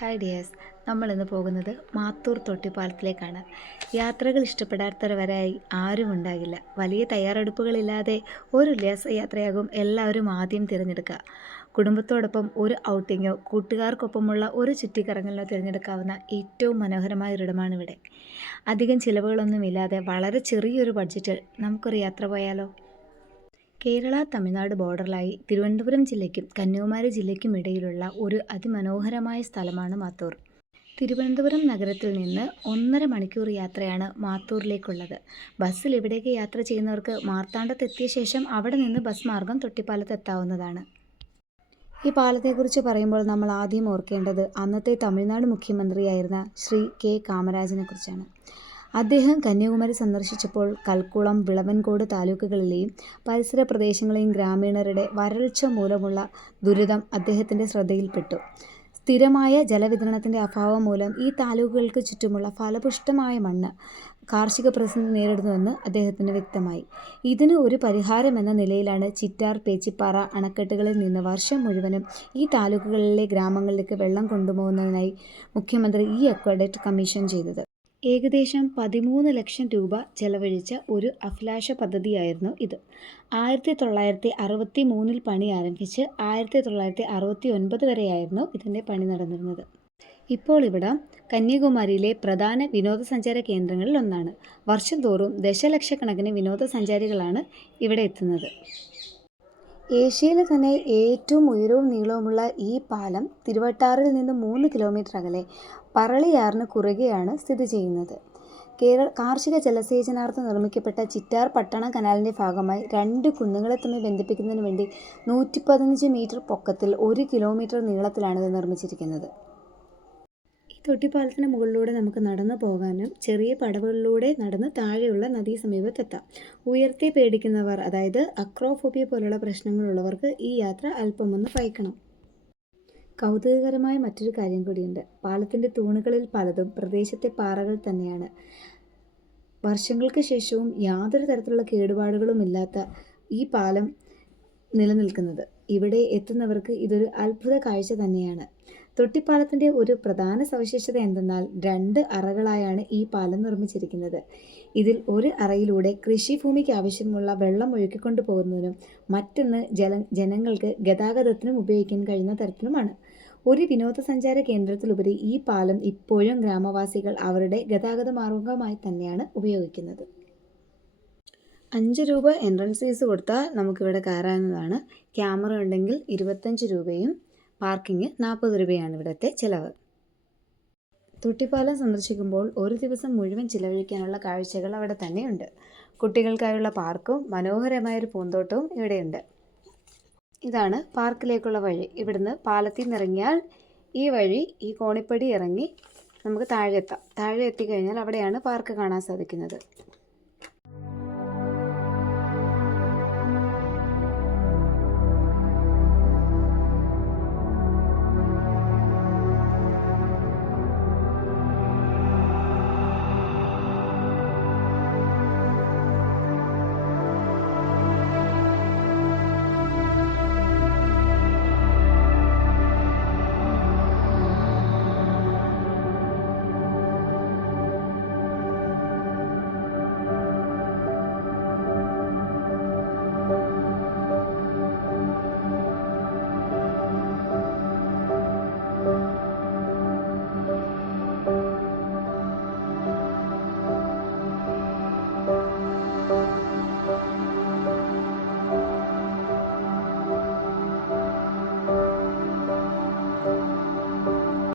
Hi dears, നമ്മളിന്ന് പോകുന്നത് മാത്തൂർ തൊട്ടിപ്പാലത്തിലേക്കാണ്. യാത്രകൾ ഇഷ്ടപ്പെടാത്തവരായി ആരും ഉണ്ടാകില്ല. വലിയ തയ്യാറെടുപ്പുകളില്ലാതെ ഒരു ഉല്ലാസയാത്രയാകും എല്ലാവരും ആദ്യം തിരഞ്ഞെടുക്കുക. കുടുംബത്തോടൊപ്പം ഒരു ഔട്ടിങ്ങോ കൂട്ടുകാർക്കൊപ്പമുള്ള ഒരു ചുറ്റിക്കറങ്ങലിനോ തിരഞ്ഞെടുക്കാവുന്ന ഏറ്റവും മനോഹരമായ ഒരിടമാണിവിടെ. അധികം ചിലവുകളൊന്നുമില്ലാതെ വളരെ ചെറിയൊരു ബഡ്ജറ്റിൽ നമുക്കൊരു യാത്ര പോയാലോ? കേരള തമിഴ്നാട് ബോർഡറിലായി തിരുവനന്തപുരം ജില്ലയ്ക്കും കന്യാകുമാരി ജില്ലയ്ക്കും ഇടയിലുള്ള ഒരു അതിമനോഹരമായ സ്ഥലമാണ് മാത്തൂർ. തിരുവനന്തപുരം നഗരത്തിൽ നിന്ന് 1.5 മണിക്കൂർ യാത്രയാണ് മാത്തൂരിലേക്കുള്ളത്. ബസ്സിൽ ഇവിടേക്ക് യാത്ര ചെയ്യുന്നവർക്ക് മാർത്താണ്ഡത്തെത്തിയ ശേഷം അവിടെ നിന്ന് ബസ് മാർഗം തൊട്ടിപ്പാലത്ത് എത്താവുന്നതാണ്. ഈ പാലത്തെക്കുറിച്ച് പറയുമ്പോൾ നമ്മൾ ആദ്യം ഓർക്കേണ്ടത് അന്നത്തെ തമിഴ്നാട് മുഖ്യമന്ത്രിയായിരുന്ന ശ്രീ കെ കാമരാജിനെ കുറിച്ചാണ്. അദ്ദേഹം കന്യാകുമാരി സന്ദർശിച്ചപ്പോൾ കൽക്കുളം, വിളവൻകോട് താലൂക്കുകളിലെയും പരിസര പ്രദേശങ്ങളെയും ഗ്രാമീണരുടെ വരൾച്ച മൂലമുള്ള ദുരിതം അദ്ദേഹത്തിൻ്റെ ശ്രദ്ധയിൽപ്പെട്ടു. സ്ഥിരമായ ജലവിതരണത്തിൻ്റെ അഭാവം മൂലം ഈ താലൂക്കുകൾക്ക് ചുറ്റുമുള്ള ഫലപുഷ്ടമായ മണ്ണ് കാർഷിക പ്രതിസന്ധി നേരിടുന്നുവെന്ന് അദ്ദേഹത്തിന് വ്യക്തമായി. ഇതിന് ഒരു പരിഹാരമെന്ന നിലയിലാണ് ചിറ്റാർ, പേച്ചിപ്പാറ അണക്കെട്ടുകളിൽ നിന്ന് വർഷം മുഴുവനും ഈ താലൂക്കുകളിലെ ഗ്രാമങ്ങളിലേക്ക് വെള്ളം കൊണ്ടുപോകുന്നതിനായി മുഖ്യമന്ത്രി ഈ അക്വഡക്റ്റ് കമ്മീഷൻ ചെയ്തത്. ഏകദേശം 13 ലക്ഷം രൂപ ചെലവഴിച്ച ഒരു അഭിലാഷ പദ്ധതിയായിരുന്നു ഇത്. 1963 പണി ആരംഭിച്ച് 1969 വരെയായിരുന്നു ഇതിൻ്റെ പണി നടന്നിരുന്നത്. ഇപ്പോൾ ഇവിടം കന്യാകുമാരിയിലെ പ്രധാന വിനോദസഞ്ചാര കേന്ദ്രങ്ങളിൽ ഒന്നാണ്. വർഷം തോറും ദശലക്ഷക്കണക്കിന് വിനോദസഞ്ചാരികളാണ് ഇവിടെ എത്തുന്നത്. ഏഷ്യയിലെ തന്നെ ഏറ്റവും ഉയരവും നീളവുമുള്ള ഈ പാലം തിരുവട്ടാറിൽ നിന്ന് 3 കിലോമീറ്റർ അകലെ പറളിയാറിന് കുറുകെയാണ് സ്ഥിതി ചെയ്യുന്നത്. കാർഷിക ജലസേചനാർത്ഥം നിർമ്മിക്കപ്പെട്ട ചിറ്റാർ പട്ടണ കനാലിൻ്റെ ഭാഗമായി 2 കുന്നുകളെ തമ്മിൽ ബന്ധിപ്പിക്കുന്നതിന് വേണ്ടി 115 മീറ്റർ പൊക്കത്തിൽ 1 കിലോമീറ്റർ നീളത്തിലാണിത് നിർമ്മിച്ചിരിക്കുന്നത്. ഈ തൊട്ടിപ്പാലത്തിന് മുകളിലൂടെ നമുക്ക് നടന്നു പോകാനും ചെറിയ പടവുകളിലൂടെ നടന്ന് താഴെയുള്ള നദീ സമീപത്തെത്താം. ഉയർത്തി പേടിക്കുന്നവർ, അതായത് അക്രോഫോബിയ പോലുള്ള പ്രശ്നങ്ങളുള്ളവർക്ക് ഈ യാത്ര അല്പമൊന്ന് ഭയക്കണം. കൗതുകകരമായ മറ്റൊരു കാര്യം കൂടിയുണ്ട്. പാലത്തിൻ്റെ തൂണുകളിൽ പലതും പ്രദേശത്തെ പാറകൾ തന്നെയാണ്. വർഷങ്ങൾക്ക് ശേഷവും യാതൊരു തരത്തിലുള്ള കേടുപാടുകളുമില്ലാത്ത ഈ പാലം നിലനിൽക്കുന്നത് ഇവിടെ എത്തുന്നവർക്ക് ഇതൊരു അത്ഭുത കാഴ്ച തന്നെയാണ്. തൊട്ടിപ്പാലത്തിൻ്റെ ഒരു പ്രധാന സവിശേഷത എന്തെന്നാൽ 2 അറകളായാണ് ഈ പാലം നിർമ്മിച്ചിരിക്കുന്നത്. ഇതിൽ ഒരു അറയിലൂടെ കൃഷിഭൂമിക്ക് ആവശ്യമുള്ള വെള്ളം ഒഴുക്കിക്കൊണ്ടു പോകുന്നതിനും മറ്റൊന്ന് ജനങ്ങൾക്ക് ഗതാഗതത്തിനും ഉപയോഗിക്കാൻ കഴിയുന്ന തരത്തിലുമാണ്. ഒരു വിനോദസഞ്ചാര കേന്ദ്രത്തിലുപരി ഈ പാലം ഇപ്പോഴും ഗ്രാമവാസികൾ അവരുടെ ഗതാഗത മാർഗമായി തന്നെയാണ് ഉപയോഗിക്കുന്നത്. 5 രൂപ എൻട്രൻസ് ഫീസ് കൊടുത്താൽ നമുക്കിവിടെ കയറാവുന്നതാണ്. ക്യാമറ ഉണ്ടെങ്കിൽ 25 രൂപയും പാർക്കിംഗ് 40 രൂപയാണ് ഇവിടുത്തെ ചിലവ്. തൊട്ടിപ്പാലം സന്ദർശിക്കുമ്പോൾ ഒരു ദിവസം മുഴുവൻ ചിലവഴിക്കാനുള്ള കാഴ്ചകൾ അവിടെ തന്നെയുണ്ട്. കുട്ടികൾക്കായുള്ള പാർക്കും മനോഹരമായൊരു പൂന്തോട്ടവും ഇവിടെയുണ്ട്. ഇതാണ് പാർക്കിലേക്കുള്ള വഴി. ഇവിടുന്ന് പാലത്തിൽ നിന്ന് ഇറങ്ങിയാൽ ഈ വഴി ഈ കോണിപ്പടി ഇറങ്ങി നമുക്ക് താഴെ എത്താം. താഴെ എത്തിക്കഴിഞ്ഞാൽ അവിടെയാണ് പാർക്ക് കാണാൻ സാധിക്കുന്നത്.